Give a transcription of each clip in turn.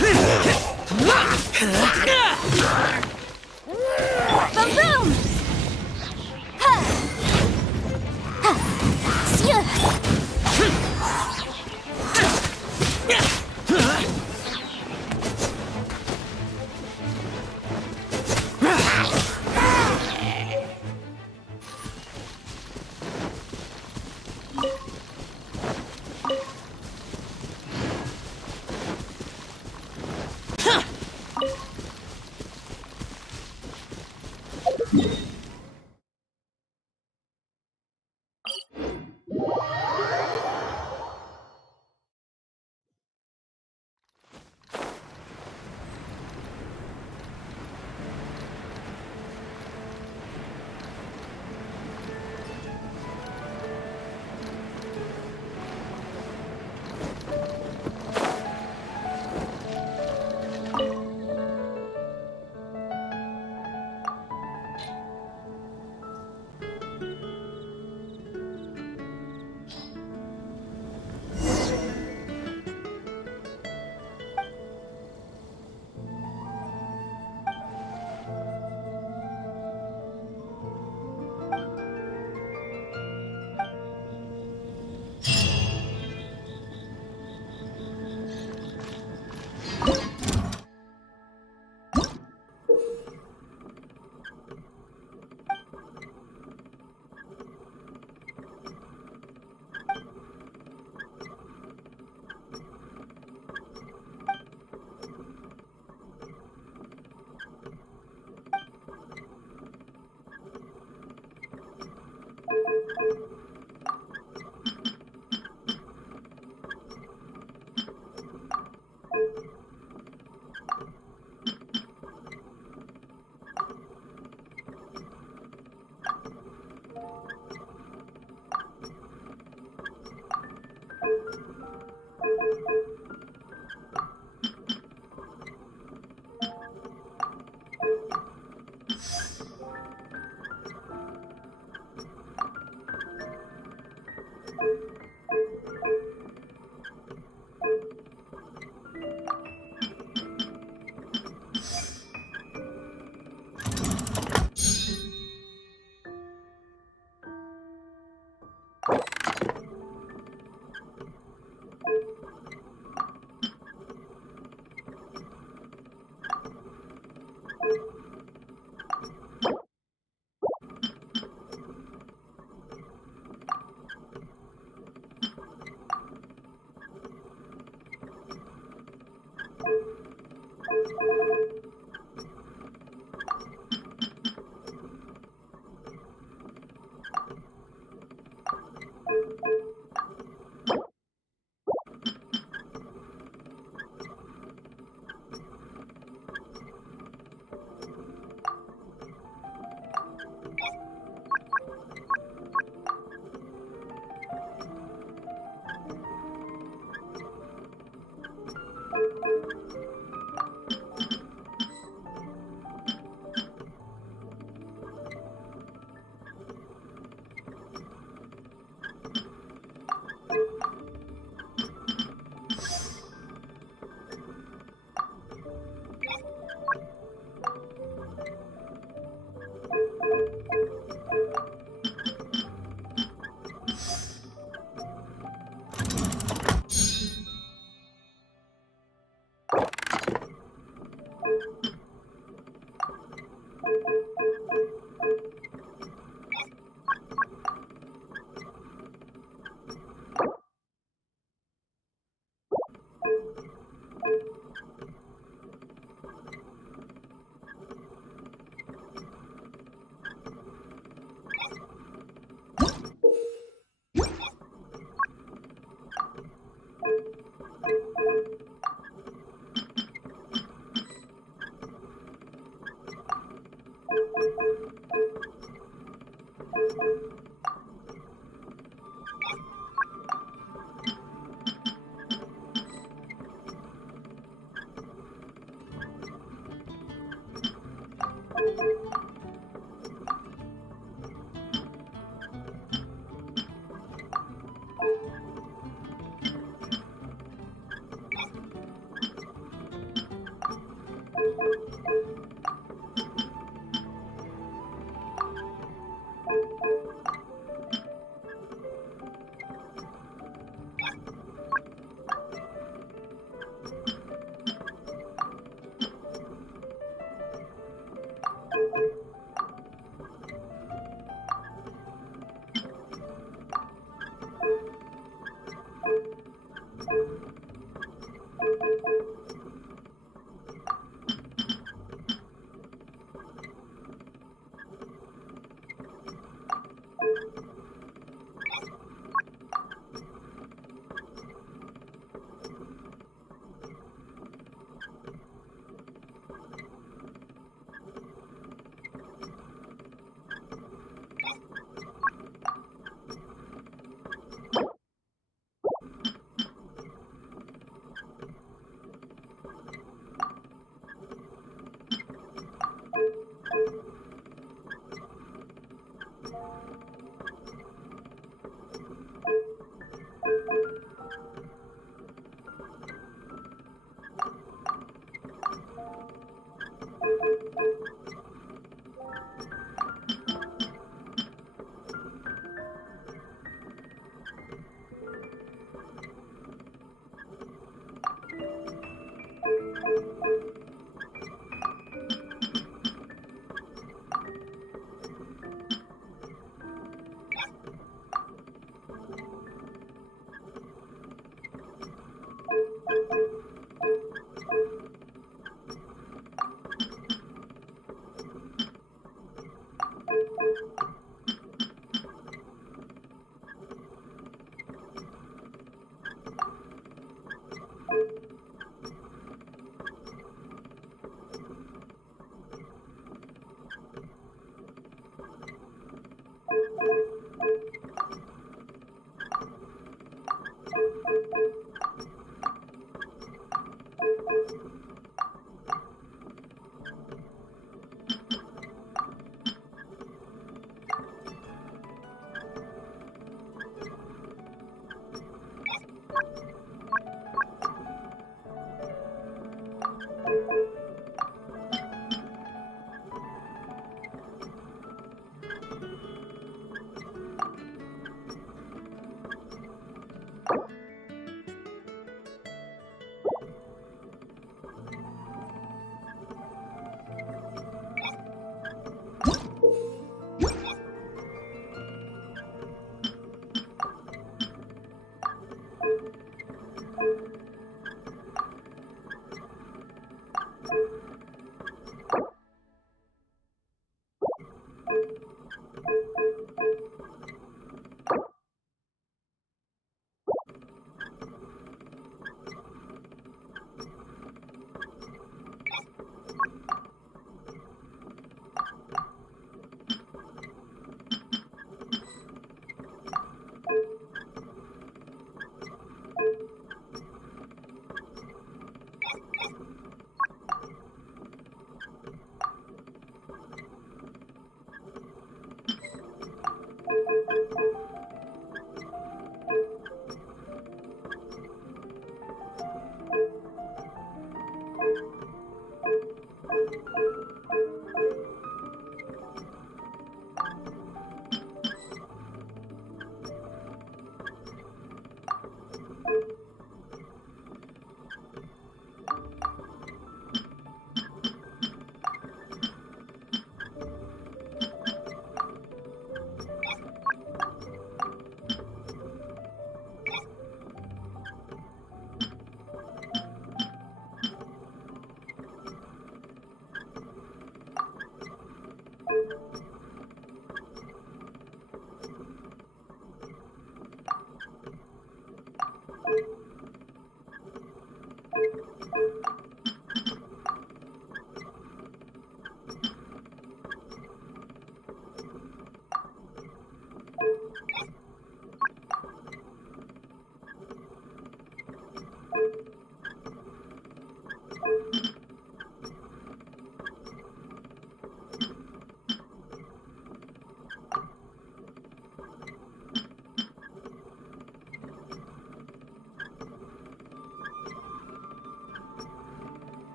Boom boom! Ha! Ha! Phew!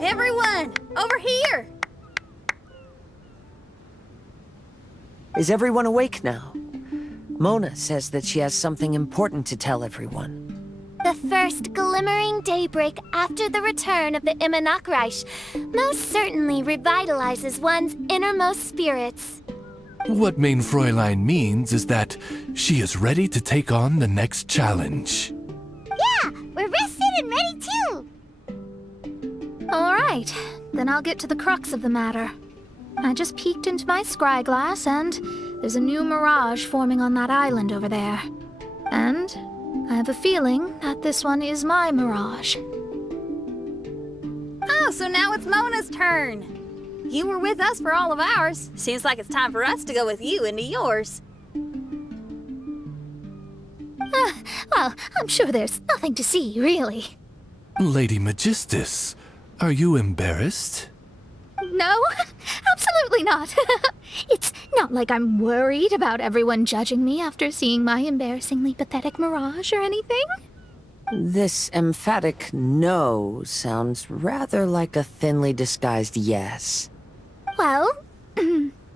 Everyone, over here! Is everyone awake now? Mona says that she has something important to tell everyone. The first glimmering daybreak after the return of the Immonachreich most certainly revitalizes one's innermost spirits. What Main Fräulein means is that she is ready to take on the next challenge. Yeah, we're rested and ready too! Alright, then I'll get to the crux of the matter. I just peeked into my scryglass and there's a new mirage forming on that island over there. And I have a feeling that this one is my mirage. Oh, so now it's Mona's turn. You were with us for all of ours. Seems like it's time for us to go with you into yours. Well, I'm sure there's nothing to see, really. Lady Magistus, are you embarrassed? No, absolutely not. It's not like I'm worried about everyone judging me after seeing my embarrassingly pathetic mirage or anything. This emphatic no sounds rather like a thinly disguised yes. Well,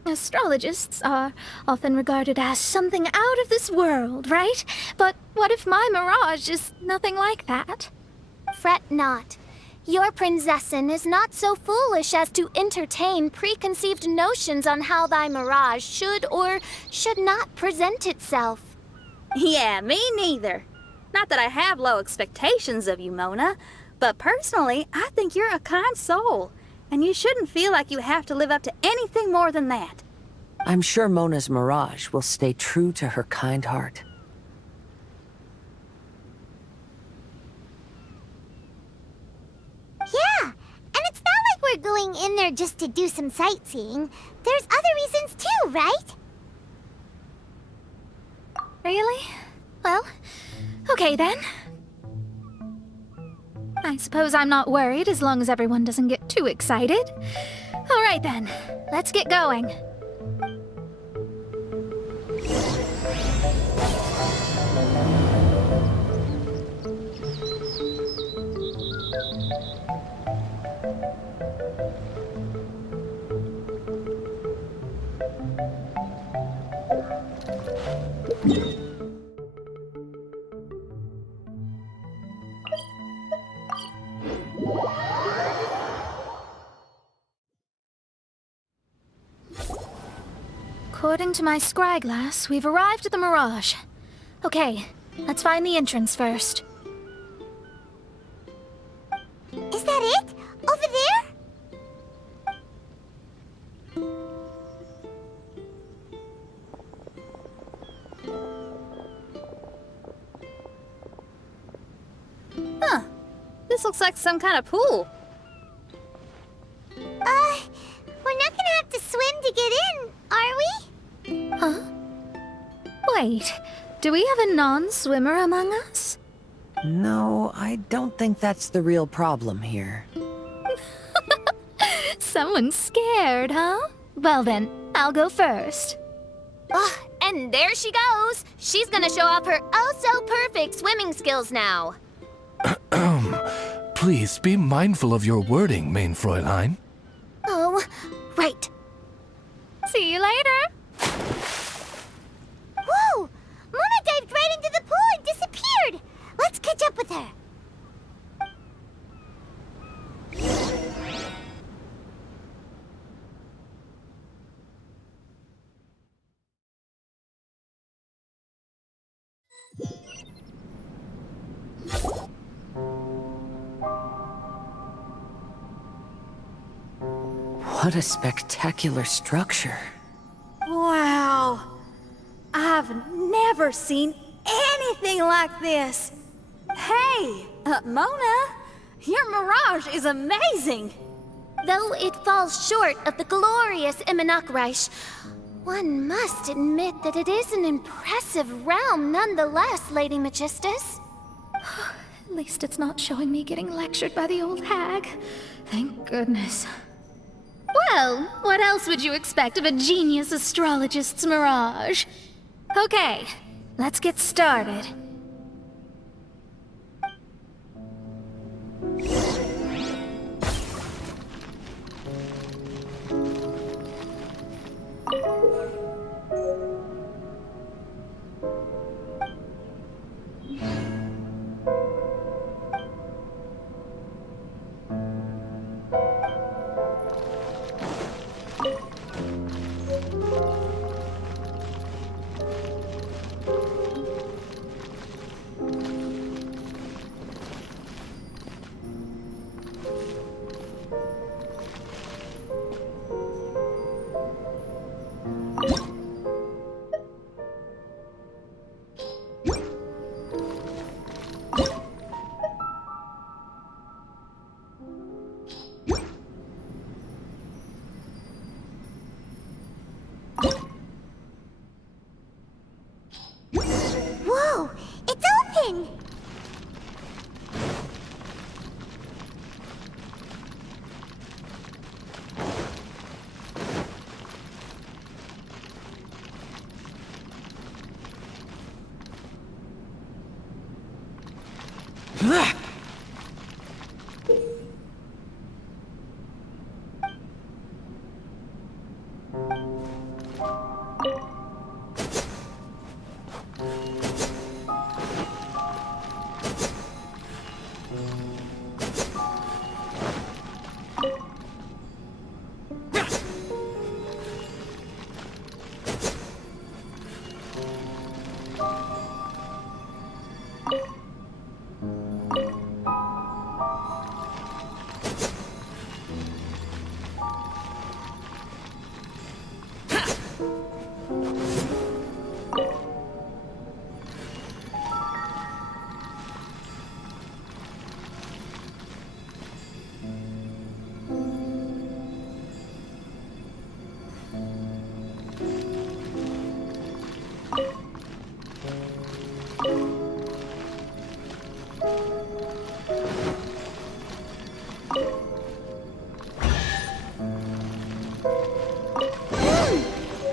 astrologists are often regarded as something out of this world, right? But what if my mirage is nothing like that? Fret not. Your prinzessin is not so foolish as to entertain preconceived notions on how thy mirage should or should not present itself. Yeah, me neither. Not that I have low expectations of you, Mona, but personally, I think you're a kind soul, and you shouldn't feel like you have to live up to anything more than that. I'm sure Mona's mirage will stay true to her kind heart. Yeah, and it's not like we're going in there just to do some sightseeing. There's other reasons too, right? Really? Well, okay then. I suppose I'm not worried as long as everyone doesn't get too excited. All right then, let's get going. According to my scryglass, we've arrived at the Mirage. Okay, let's find the entrance first. Is that it? Over there? Huh. This looks like some kind of pool. We're not gonna have to swim to get in, are we? Huh? Wait, do we have a non-swimmer among us? No, I don't think that's the real problem here. Someone's scared, huh? Well then, I'll go first. And there she goes. She's gonna show off her oh-so-perfect swimming skills now. Please be mindful of your wording, main Fräulein. Oh, right. See you later. Whoa! Mona dived right into the pool and disappeared! Let's catch up with her. What a spectacular structure. Wow. I've never seen anything like this. Hey, Mona, your mirage is amazing. Though it falls short of the glorious Immonakreich, one must admit that it is an impressive realm nonetheless, Lady Magistus. At least it's not showing me getting lectured by the old hag. Thank goodness. Well, what else would you expect of a genius astrologist's mirage? Okay, let's get started.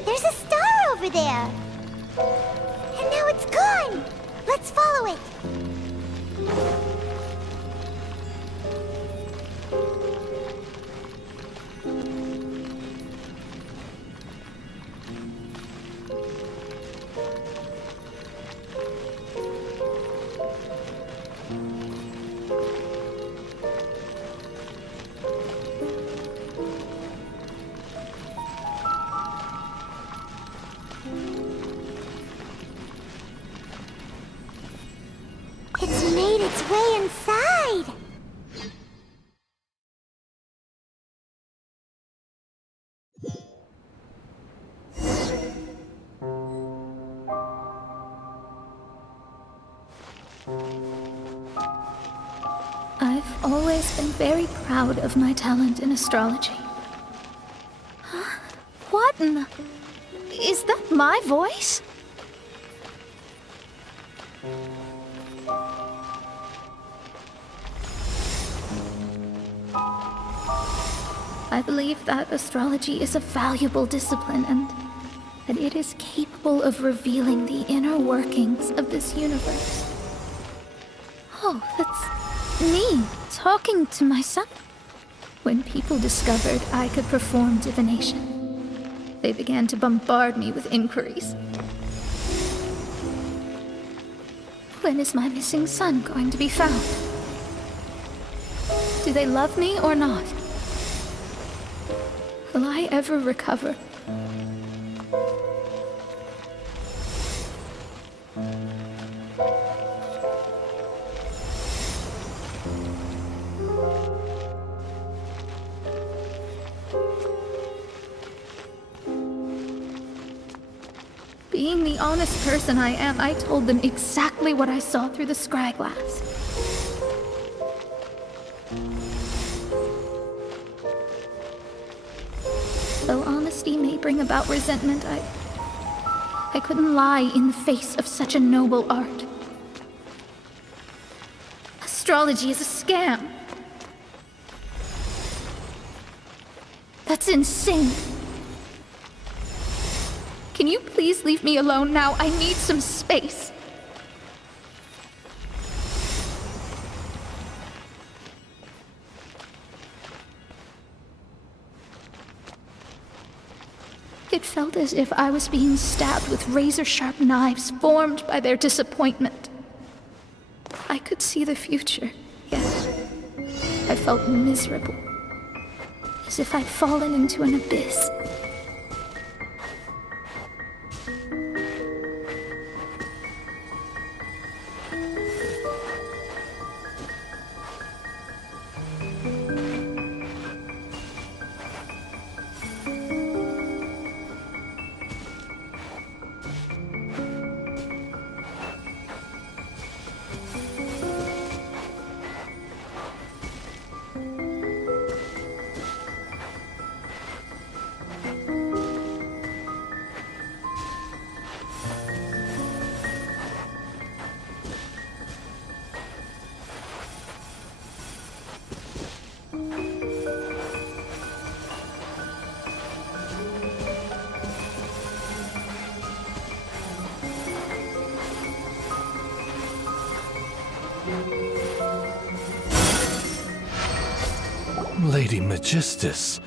There's a star over there. And now it's gone. Let's follow it. It's made its way inside. I've always been very proud of my talent in astrology. Huh? What in the... Is that my voice? I believe that astrology is a valuable discipline and that it is capable of revealing the inner workings of this universe. Oh, that's me talking to myself. When people discovered I could perform divination, they began to bombard me with inquiries. When is my missing son going to be found? Do they love me or not? Will I ever recover? Being the honest person I am, I told them exactly what I saw through the scry glass. Though honesty may bring about resentment, I couldn't lie in the face of such a noble art. Astrology is a scam. That's insane. Can you please leave me alone now? I need some space. It felt as if I was being stabbed with razor-sharp knives formed by their disappointment. I could see the future, yet I felt miserable, as if I'd fallen into an abyss. Lady Magistus,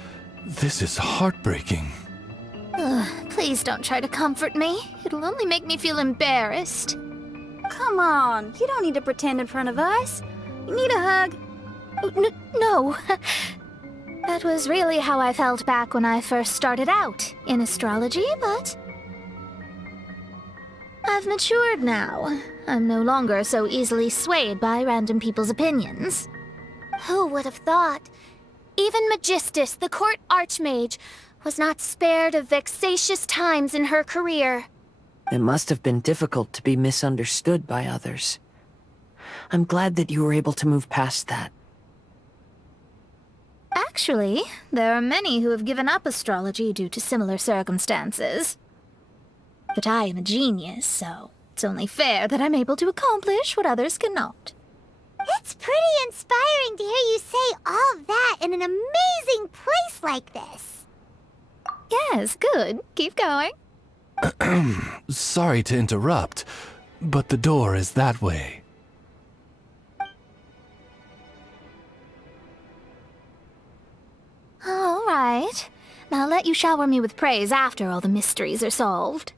this is heartbreaking. Please don't try to comfort me. It'll only make me feel embarrassed. Come on, you don't need to pretend in front of us. You need a hug. No. That was really how I felt back when I first started out in astrology, but I've matured now. I'm no longer so easily swayed by random people's opinions. Who would have thought? Even Magistus, the court archmage, was not spared of vexatious times in her career. It must have been difficult to be misunderstood by others. I'm glad that you were able to move past that. Actually, there are many who have given up astrology due to similar circumstances. But I am a genius, so it's only fair that I'm able to accomplish what others cannot. It's pretty inspiring to hear you say all that in an amazing place like this. Yes, good. Keep going. Sorry to interrupt, but the door is that way. All right. I'll let you shower me with praise after all the mysteries are solved.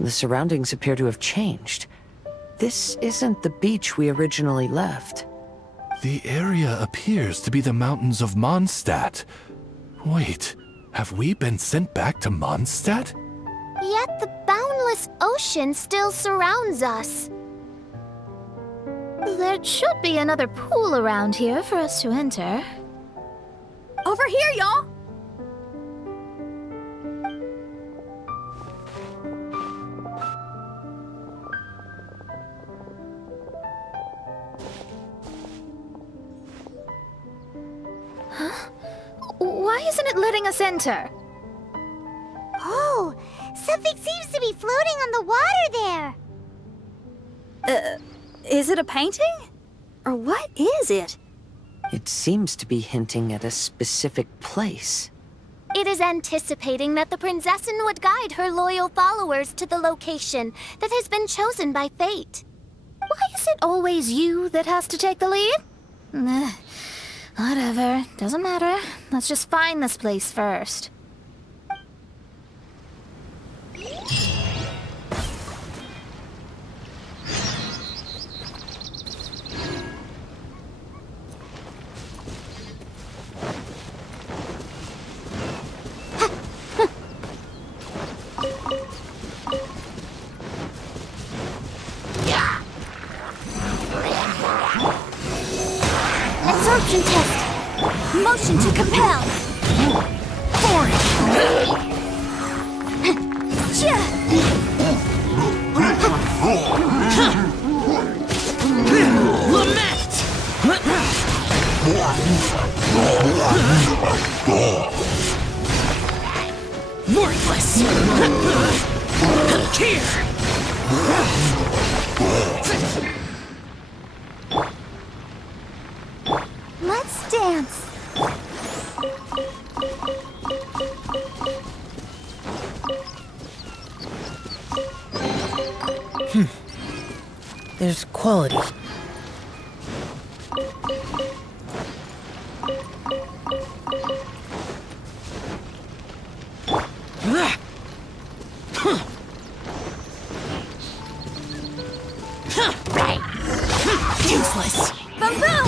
The surroundings appear to have changed. This isn't the beach we originally left. The area appears to be the mountains of Mondstadt. Wait, have we been sent back to Mondstadt? Yet the boundless ocean still surrounds us. There should be another pool around here for us to enter. Over here, y'all! Why isn't it letting us enter? Oh, something seems to be floating on the water there. Is it a painting? Or what is it? It seems to be hinting at a specific place. It is anticipating that the Princessin would guide her loyal followers to the location that has been chosen by fate. Why is it always you that has to take the lead? Whatever, doesn't matter. Let's just find this place first. Absorption test. Motion to compel. Lament! Worthless! Here! Let's dance. There's quality. Useless. Boom boom!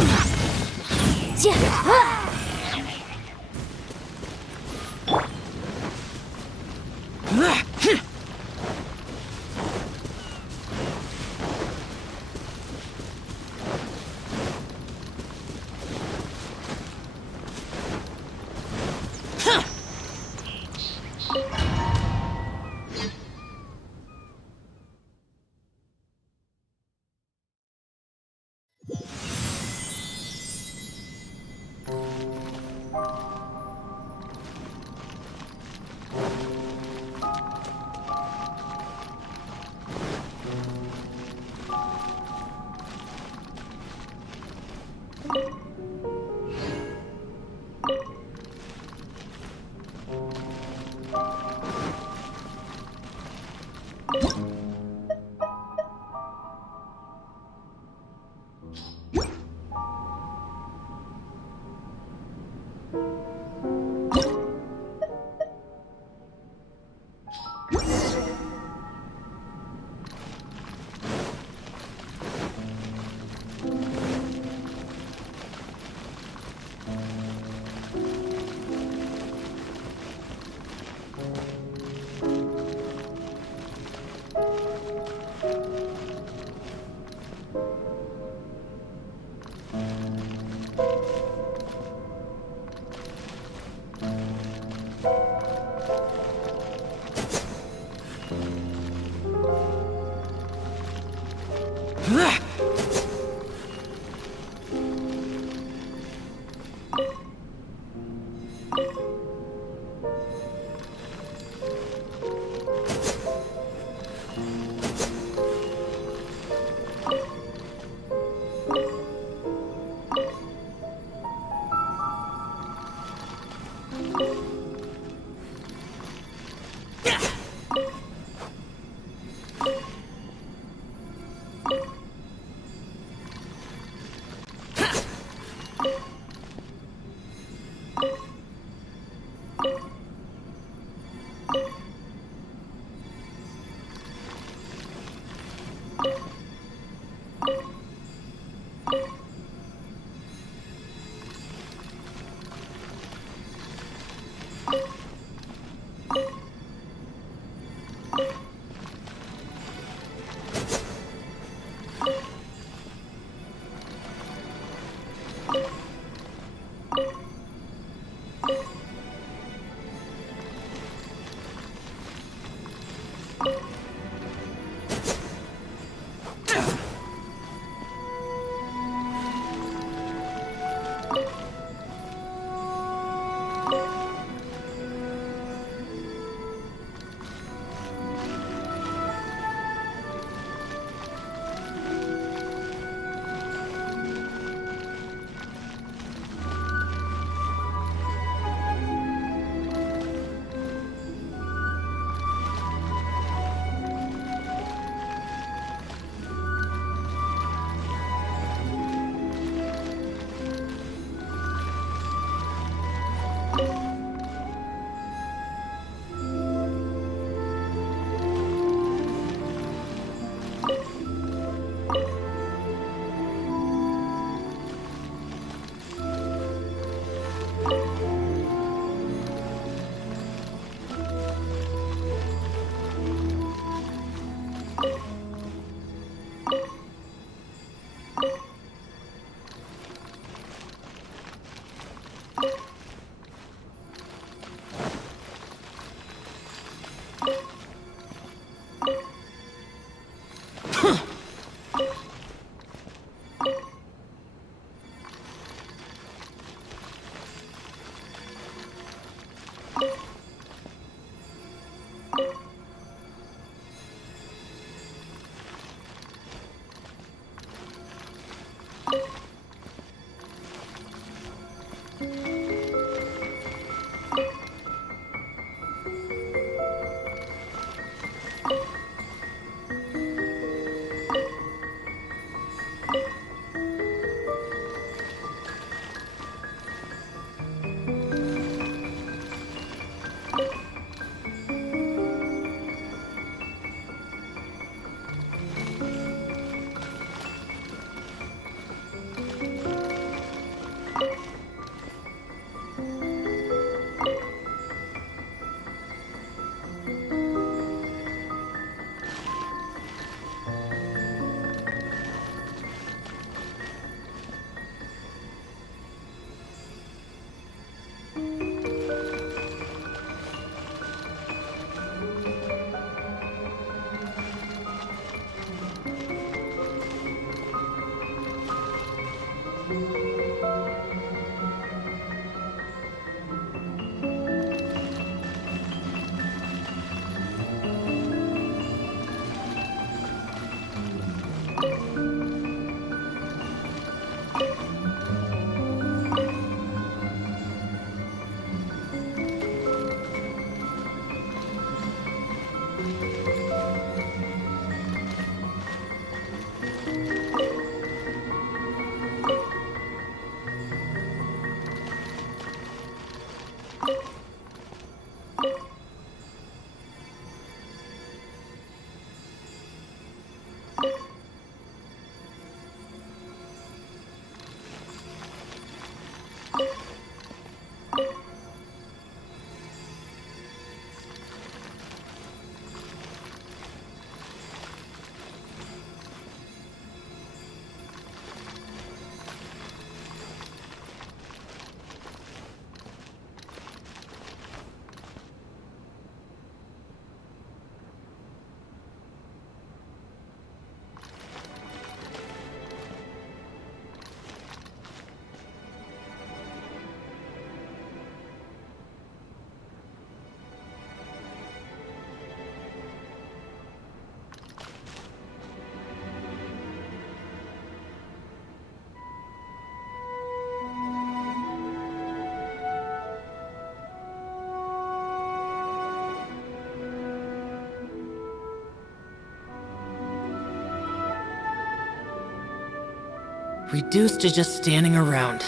Reduced to just standing around.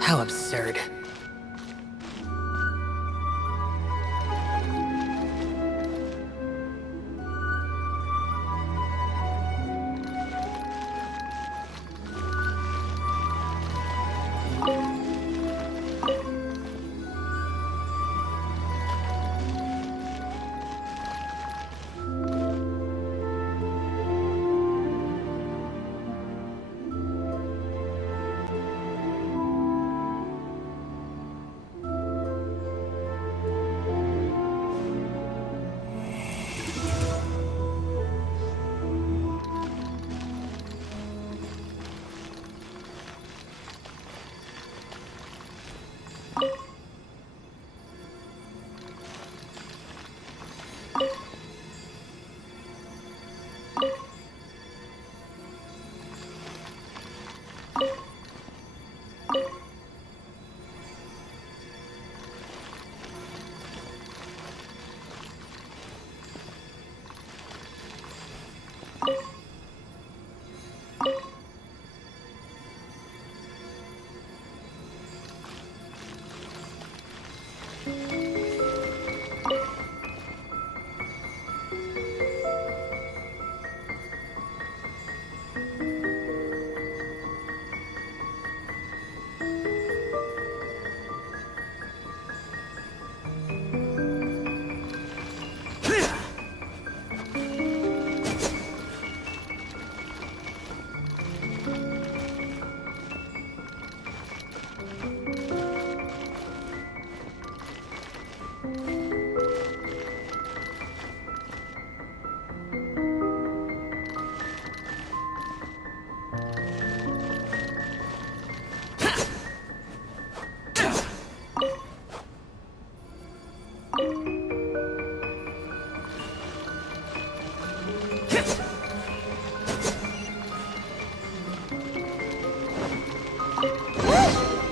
How absurd.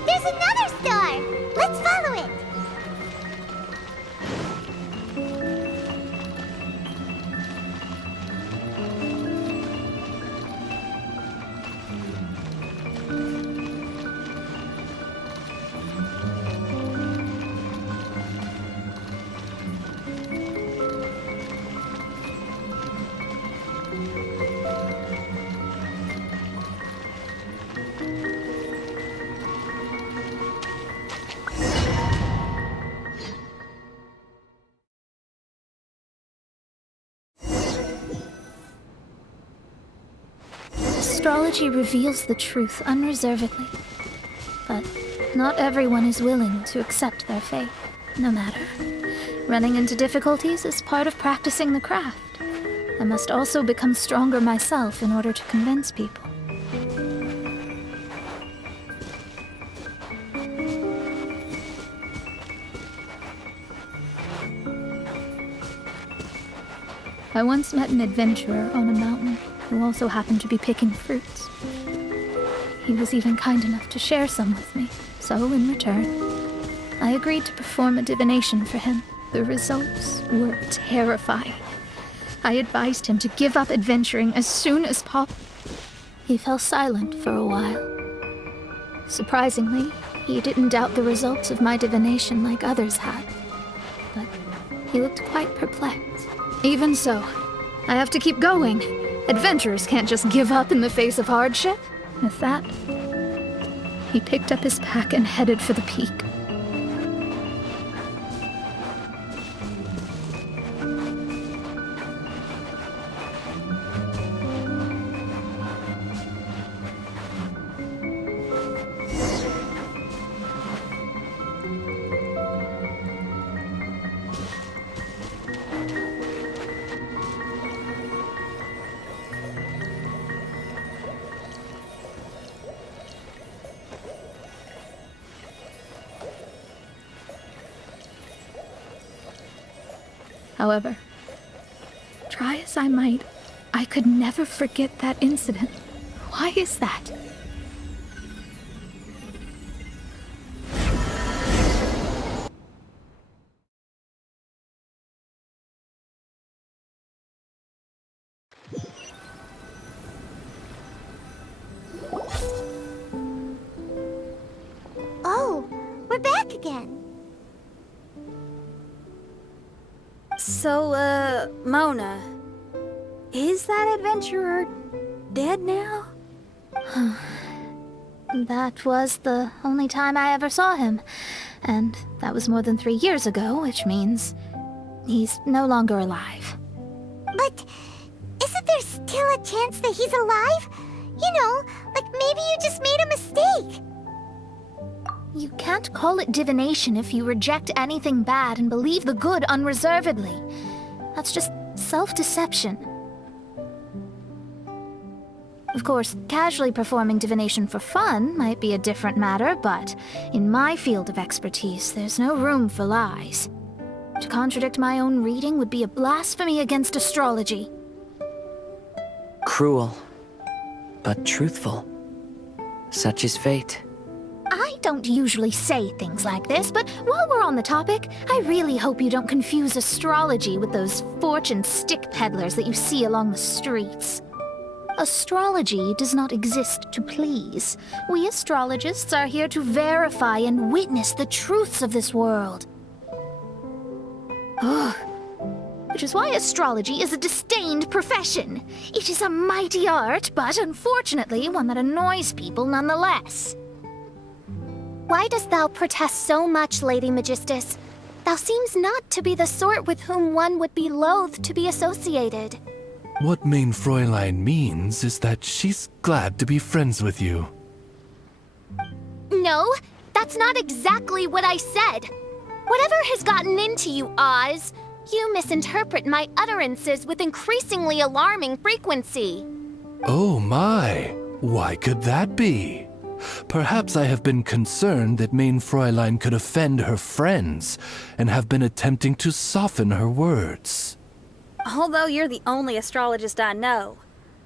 There's another star! Let's follow it! Astrology reveals the truth unreservedly. But not everyone is willing to accept their fate, no matter. Running into difficulties is part of practicing the craft. I must also become stronger myself in order to convince people. I once met an adventurer on a mountain who also happened to be picking fruits. He was even kind enough to share some with me, so in return, I agreed to perform a divination for him. The results were terrifying. I advised him to give up adventuring as soon as possible. He fell silent for a while. Surprisingly, he didn't doubt the results of my divination like others had, but he looked quite perplexed. Even so, I have to keep going. Adventurers can't just give up in the face of hardship. With that, he picked up his pack and headed for the peak. However, try as I might, I could never forget that incident. Why is that? So, Mona, is that adventurer dead now? That was the only time I ever saw him, and that was more than 3 years ago, which means he's no longer alive. But isn't there still a chance that he's alive? You know, like maybe you just made a mistake. You can't call it divination if you reject anything bad and believe the good unreservedly. That's just self-deception. Of course, casually performing divination for fun might be a different matter, but in my field of expertise, there's no room for lies. To contradict my own reading would be a blasphemy against astrology. Cruel, but truthful. Such is fate. I don't usually say things like this, but while we're on the topic, I really hope you don't confuse astrology with those fortune stick peddlers that you see along the streets. Astrology does not exist to please. We astrologists are here to verify and witness the truths of this world. Which is why astrology is a disdained profession. It is a mighty art, but unfortunately one that annoys people nonetheless. Why dost thou protest so much, Lady Magistus? Thou seems not to be the sort with whom one would be loath to be associated. What Mein Fräulein means is that she's glad to be friends with you. No, that's not exactly what I said. Whatever has gotten into you, Oz, you misinterpret my utterances with increasingly alarming frequency. Oh my, why could that be? Perhaps I have been concerned that Mein Fräulein could offend her friends and have been attempting to soften her words. Although you're the only astrologist I know,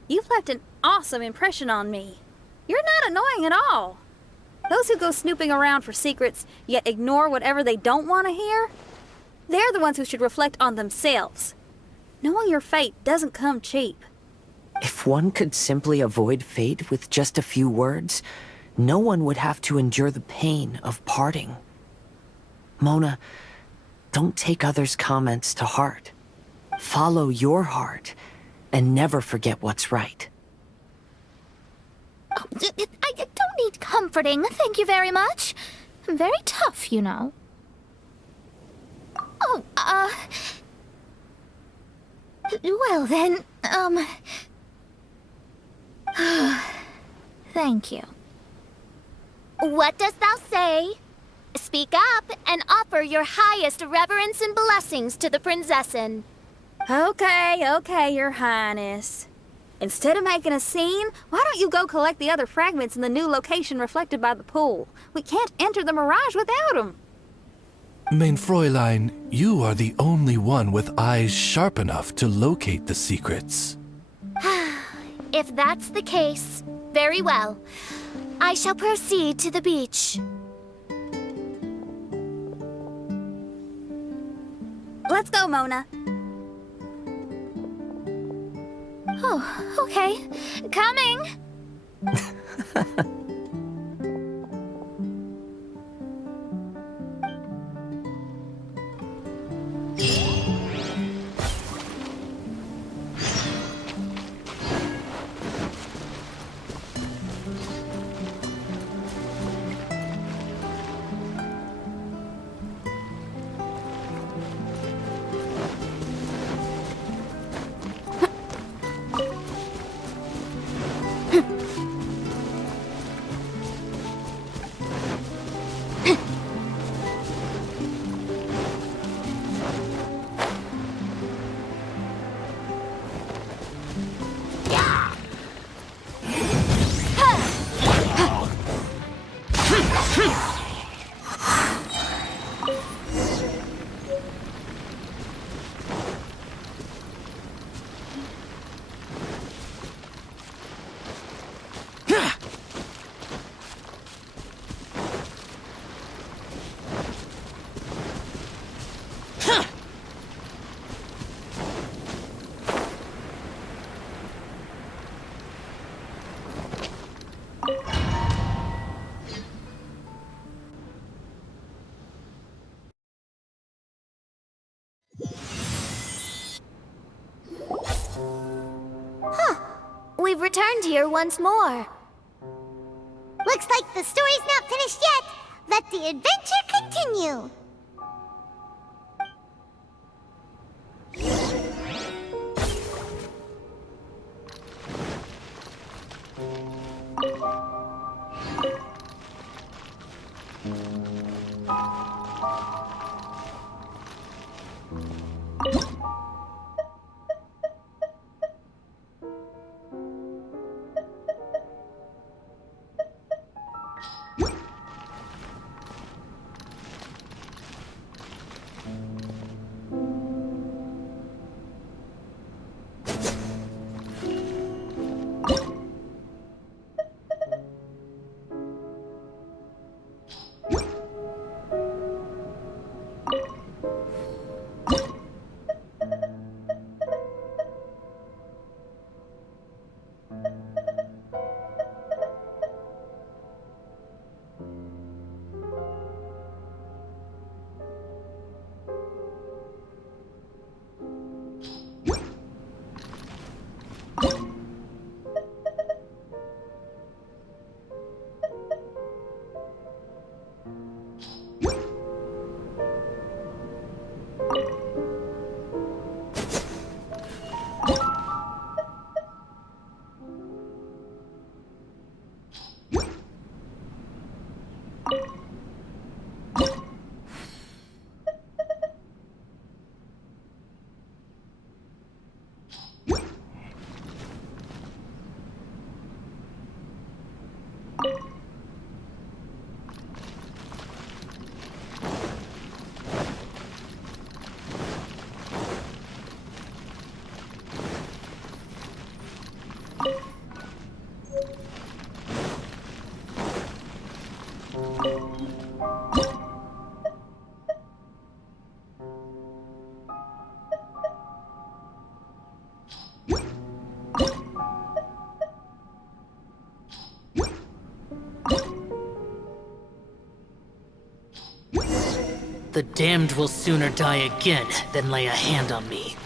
you've left an awesome impression on me. You're not annoying at all. Those who go snooping around for secrets, yet ignore whatever they don't want to hear, they're the ones who should reflect on themselves. Knowing your fate doesn't come cheap. If one could simply avoid fate with just a few words, no one would have to endure the pain of parting. Mona, don't take others' comments to heart. Follow your heart, and never forget what's right. Oh, I don't need comforting, thank you very much. I'm very tough, you know. Oh, well then, thank you. What dost thou say? Speak up and offer your highest reverence and blessings to the Prinzessin. Okay, Your Highness. Instead of making a scene, why don't you go collect the other fragments in the new location reflected by the pool? We can't enter the Mirage without them. Mein Fräulein, you are the only one with eyes sharp enough to locate the secrets. If that's the case, very well. I shall proceed to the beach. Let's go, Mona. Oh, okay. Coming! returned here once more. Looks like the story's not finished yet. Let the adventure continue. The damned will sooner die again than lay a hand on me.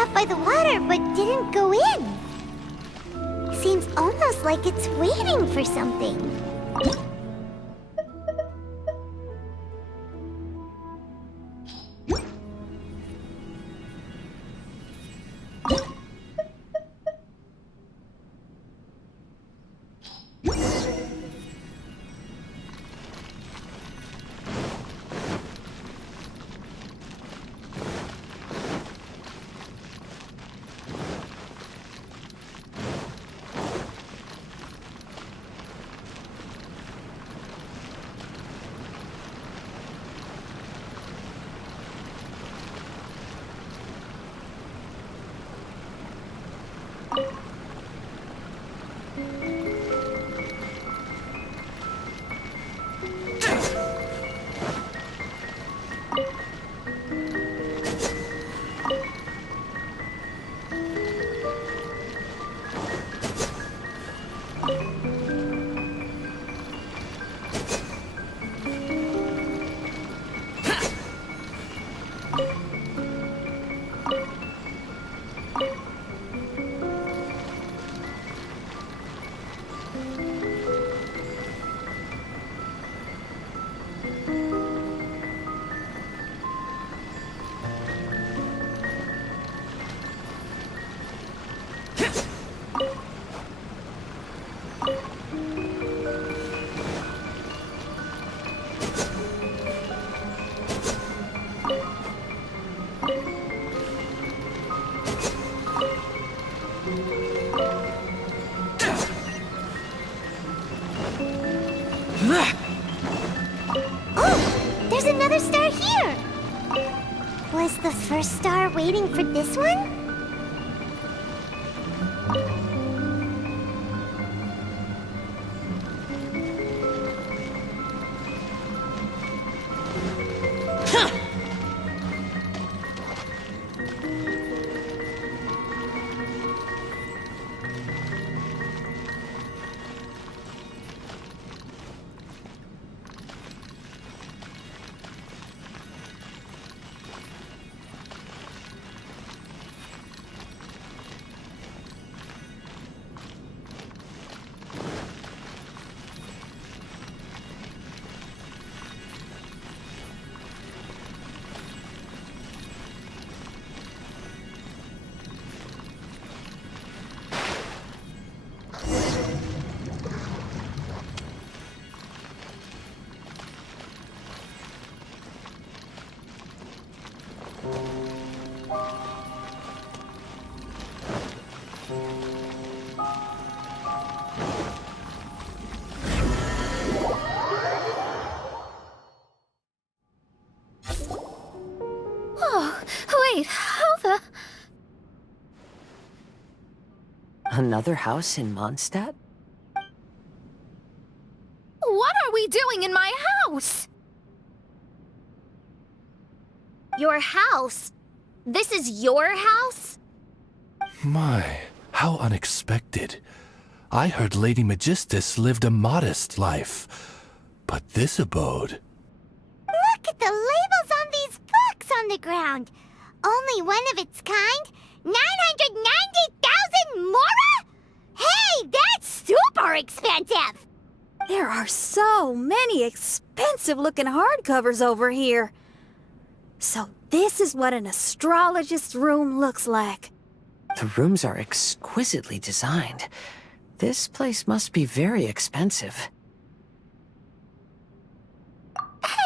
up by the water but didn't go in. Seems almost like it's waiting for something. Oh, there's another star here! Was the first star waiting for this one? Wait, how the... Another house in Mondstadt? What are we doing in my house? Your house? This is your house? My, how unexpected. I heard Lady Magistus lived a modest life, but this abode... Look at the labels on these books on the ground. Only one of its kind? 990,000 mora? Hey, that's super expensive! There are so many expensive-looking hardcovers over here. So this is what an astrologist's room looks like. The rooms are exquisitely designed. This place must be very expensive.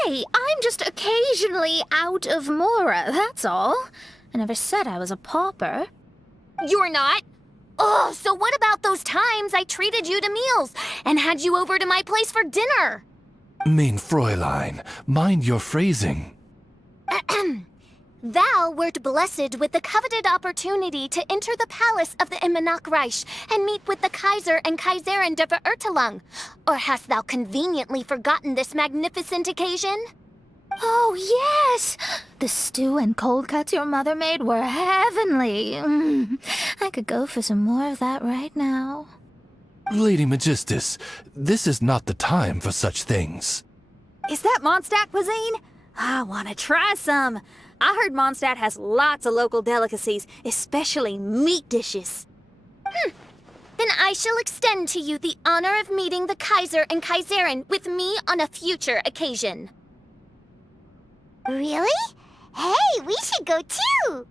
Hey, I'm just occasionally out of mora, that's all. I never said I was a pauper. You're not? Oh, so what about those times I treated you to meals and had you over to my place for dinner? Mein Fräulein, mind your phrasing. Thou wert blessed with the coveted opportunity to enter the palace of the Immanok Reich and meet with the Kaiser and Kaiserin der Verurteilung. Or hast thou conveniently forgotten this magnificent occasion? Oh, yes! The stew and cold cuts your mother made were heavenly. I could go for some more of that right now. Lady Magistus, this is not the time for such things. Is that Mondstadt cuisine? I want to try some. I heard Mondstadt has lots of local delicacies, especially meat dishes. Then I shall extend to you the honor of meeting the Kaiser and Kaiserin with me on a future occasion. Really? Hey, we should go too!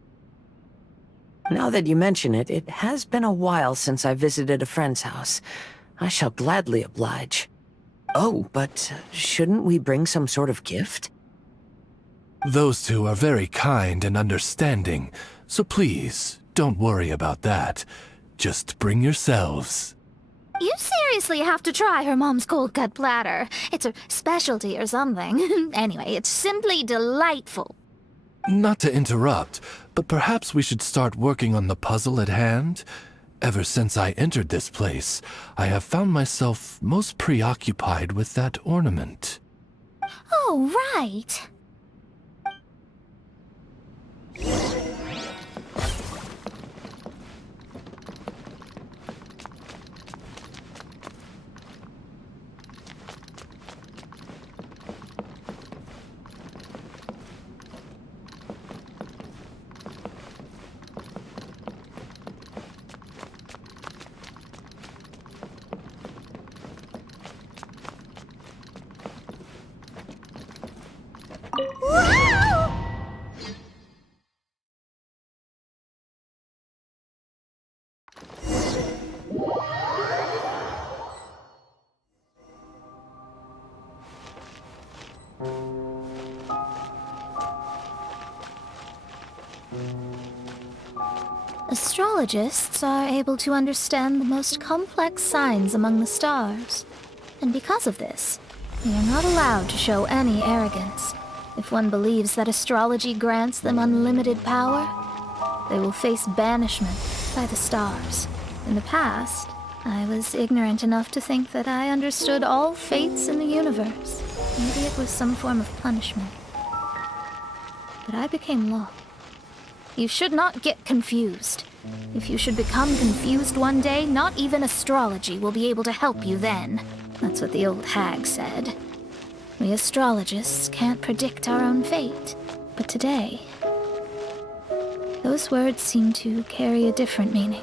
Now that you mention it, it has been a while since I visited a friend's house. I shall gladly oblige. Oh, but shouldn't we bring some sort of gift? Those two are very kind and understanding, so please, don't worry about that. Just bring yourselves. You seriously have to try her mom's cold cut platter. It's her specialty or something. Anyway, it's simply delightful. Not to interrupt, but perhaps we should start working on the puzzle at hand? Ever since I entered this place, I have found myself most preoccupied with that ornament. Oh, right. Astrologists are able to understand the most complex signs among the stars. And because of this, they are not allowed to show any arrogance. If one believes that astrology grants them unlimited power, they will face banishment by the stars. In the past, I was ignorant enough to think that I understood all fates in the universe. Maybe it was some form of punishment. But I became lost. You should not get confused. If you should become confused one day, not even astrology will be able to help you then. That's what the old hag said. We astrologists can't predict our own fate. But today, those words seem to carry a different meaning.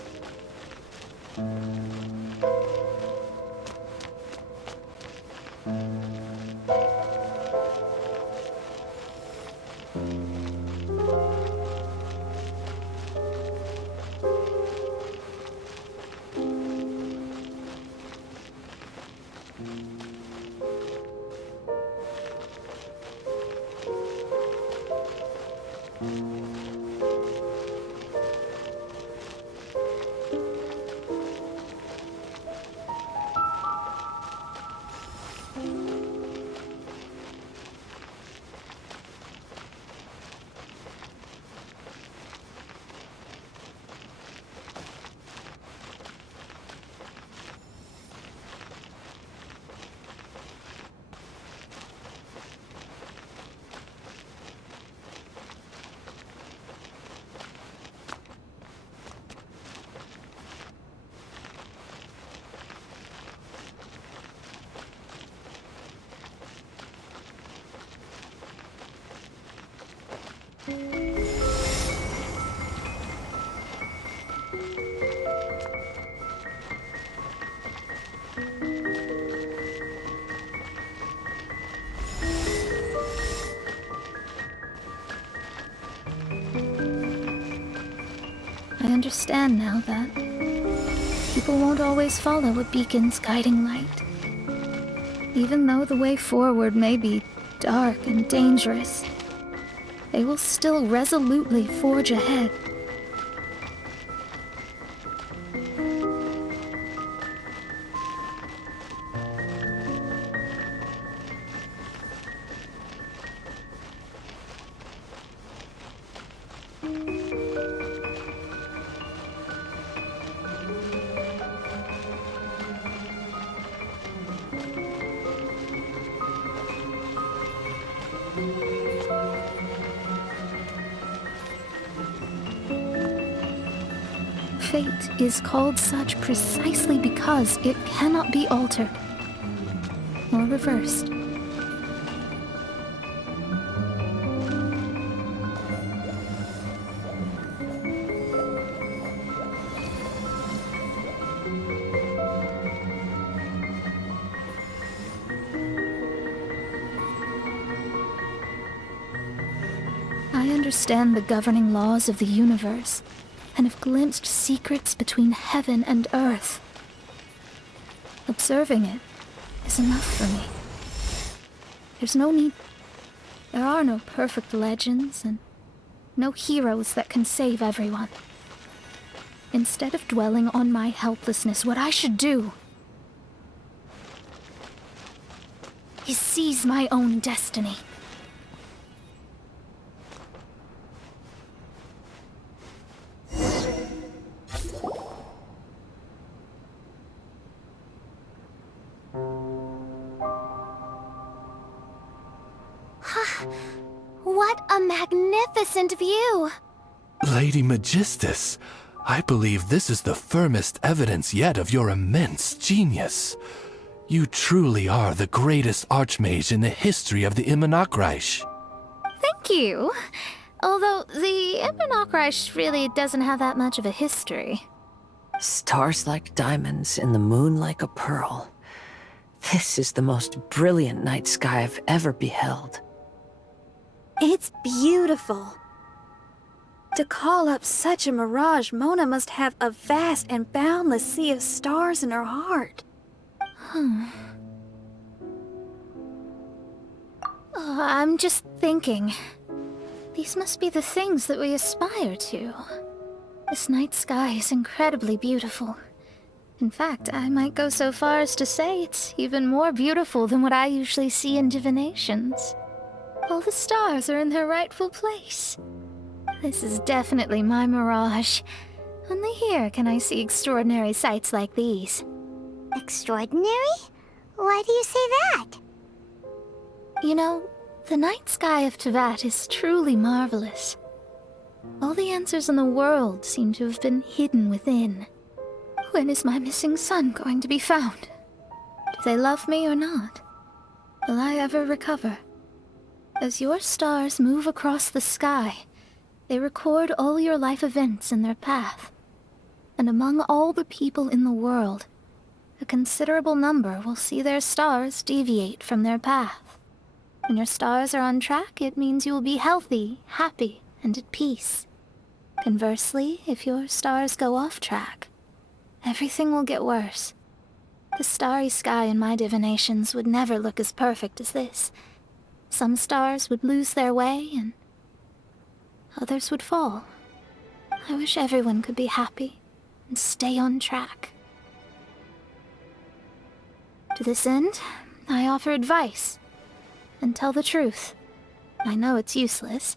I understand now that people won't always follow a beacon's guiding light. Even though the way forward may be dark and dangerous, they will still resolutely forge ahead. Fate is called such precisely because it cannot be altered or reversed. understand the governing laws of the universe and have glimpsed secrets between heaven and earth. Observing it is enough for me. There are no perfect legends and no heroes that can save everyone. Instead of dwelling on my helplessness, what I should do is seize my own destiny. What a magnificent view! Lady Magistus, I believe this is the firmest evidence yet of your immense genius. You truly are the greatest archmage in the history of the Immonakreich. Thank you. Although the Immonakreich really doesn't have that much of a history. Stars like diamonds and the moon like a pearl. This is the most brilliant night sky I've ever beheld. It's beautiful. To call up such a mirage, Mona must have a vast and boundless sea of stars in her heart. I'm just thinking. These must be the things that we aspire to. This night sky is incredibly beautiful. In fact, I might go so far as to say it's even more beautiful than what I usually see in divinations. All the stars are in their rightful place. This is definitely my mirage. Only here can I see extraordinary sights like these. Extraordinary? Why do you say that? You know, the night sky of Tevat is truly marvelous. All the answers in the world seem to have been hidden within. When is my missing son going to be found? Do they love me or not? Will I ever recover? As your stars move across the sky, they record all your life events in their path. And among all the people in the world, a considerable number will see their stars deviate from their path. When your stars are on track, it means you will be healthy, happy, and at peace. Conversely, if your stars go off track, everything will get worse. The starry sky in my divinations would never look as perfect as this. Some stars would lose their way, and others would fall. I wish everyone could be happy and stay on track. To this end, I offer advice and tell the truth. I know it's useless.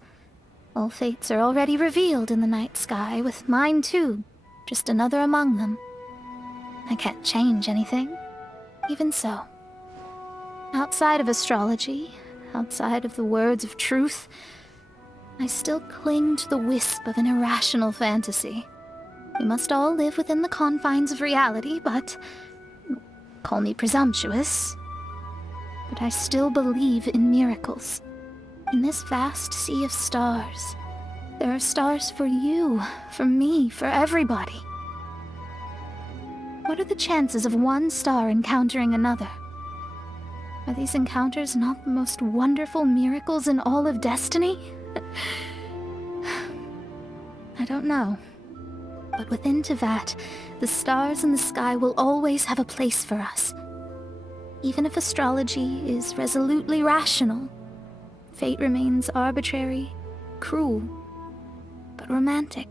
All fates are already revealed in the night sky, with mine too, just another among them. I can't change anything. Even so, outside of astrology, outside of the words of truth, I still cling to the wisp of an irrational fantasy. We must all live within the confines of reality, but call me presumptuous. But I still believe in miracles. In this vast sea of stars, there are stars for you, for me, for everybody. What are the chances of one star encountering another? Are these encounters not the most wonderful miracles in all of destiny? I don't know. But within Tevat, the stars in the sky will always have a place for us. Even if astrology is resolutely rational, fate remains arbitrary, cruel, but romantic.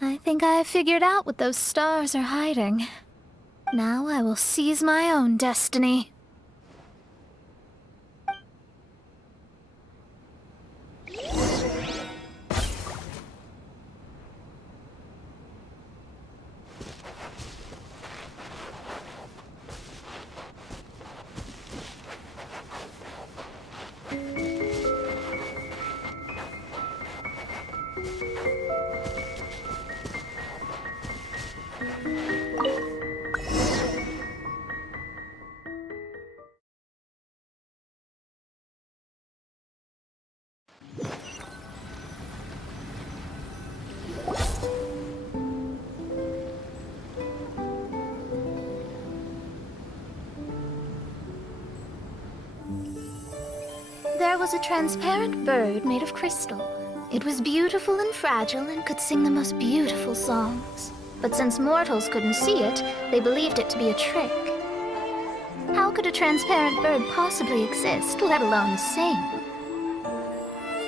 I think I have figured out what those stars are hiding. Now I will seize my own destiny. There was a transparent bird made of crystal. It was beautiful and fragile and could sing the most beautiful songs. But since mortals couldn't see it, they believed it to be a trick. How could a transparent bird possibly exist, let alone sing?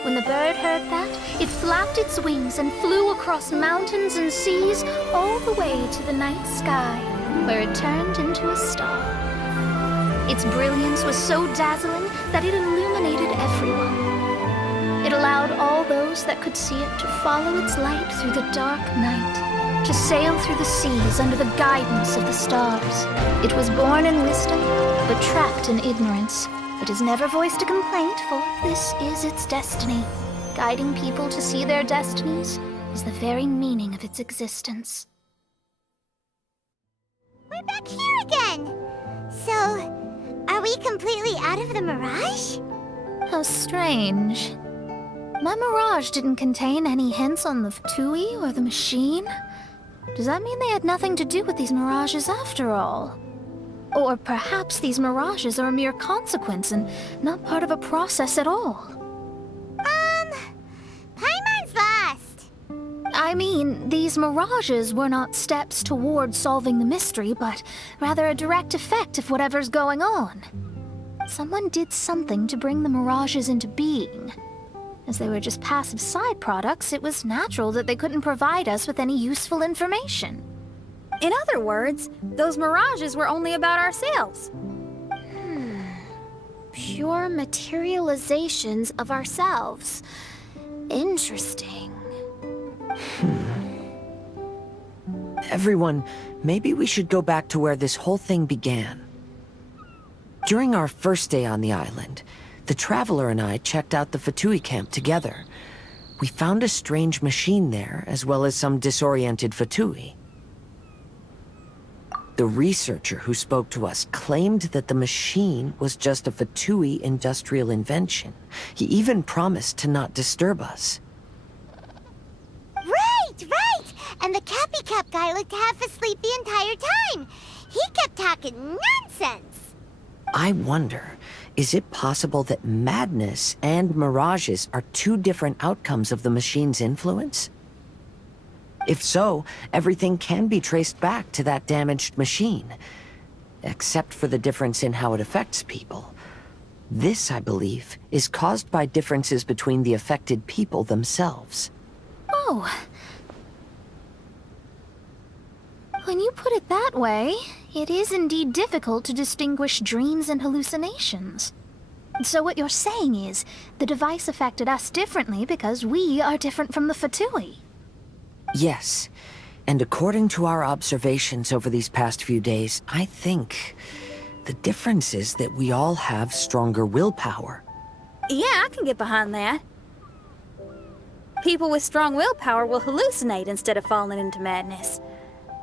When the bird heard that, it flapped its wings and flew across mountains and seas all the way to the night sky, where it turned into a star. Its brilliance was so dazzling that it illuminated everyone. It allowed all those that could see it to follow its light through the dark night, to sail through the seas under the guidance of the stars. It was born in wisdom, but trapped in ignorance. It has never voiced a complaint, for this is its destiny. Guiding people to see their destinies is the very meaning of its existence. We're back here again! So, are we completely out of the mirage? How strange. My mirage didn't contain any hints on the Fatui or the machine. Does that mean they had nothing to do with these mirages after all? Or perhaps these mirages are a mere consequence and not part of a process at all? Paimon's lost! I mean, these mirages were not steps towards solving the mystery, but rather a direct effect of whatever's going on. Someone did something to bring the mirages into being. As they were just passive side products, it was natural that they couldn't provide us with any useful information. In other words, those mirages were only about ourselves. Pure materializations of ourselves. Interesting. Everyone, maybe we should go back to where this whole thing began. During our first day on the island, the Traveler and I checked out the Fatui camp together. We found a strange machine there, as well as some disoriented Fatui. The researcher who spoke to us claimed that the machine was just a Fatui industrial invention. He even promised to not disturb us. Right! And the Cappy Cap guy looked half asleep the entire time. He kept talking nonsense. I wonder, is it possible that madness and mirages are two different outcomes of the machine's influence? If so, everything can be traced back to that damaged machine, except for the difference in how it affects people. This, I believe, is caused by differences between the affected people themselves. Oh. When you put it that way, it is indeed difficult to distinguish dreams and hallucinations. So what you're saying is, the device affected us differently because we are different from the Fatui. Yes, and according to our observations over these past few days, I think the difference is that we all have stronger willpower. Yeah, I can get behind that. People with strong willpower will hallucinate instead of falling into madness.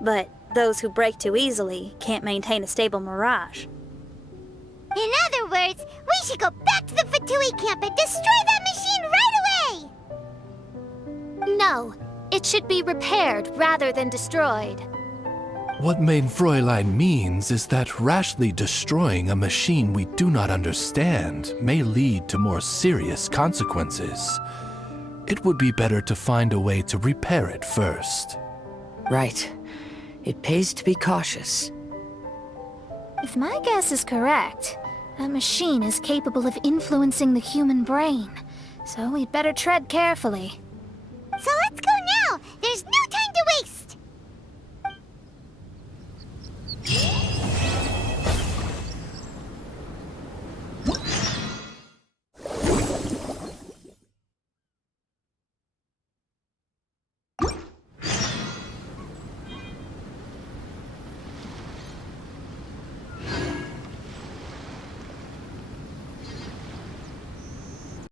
But those who break too easily can't maintain a stable mirage. In other words, we should go back to the Fatui camp and destroy that machine right away! No, it should be repaired rather than destroyed. What Main Fräulein means is that rashly destroying a machine we do not understand may lead to more serious consequences. It would be better to find a way to repair it first. Right. It pays to be cautious. If my guess is correct, that machine is capable of influencing the human brain, so we'd better tread carefully.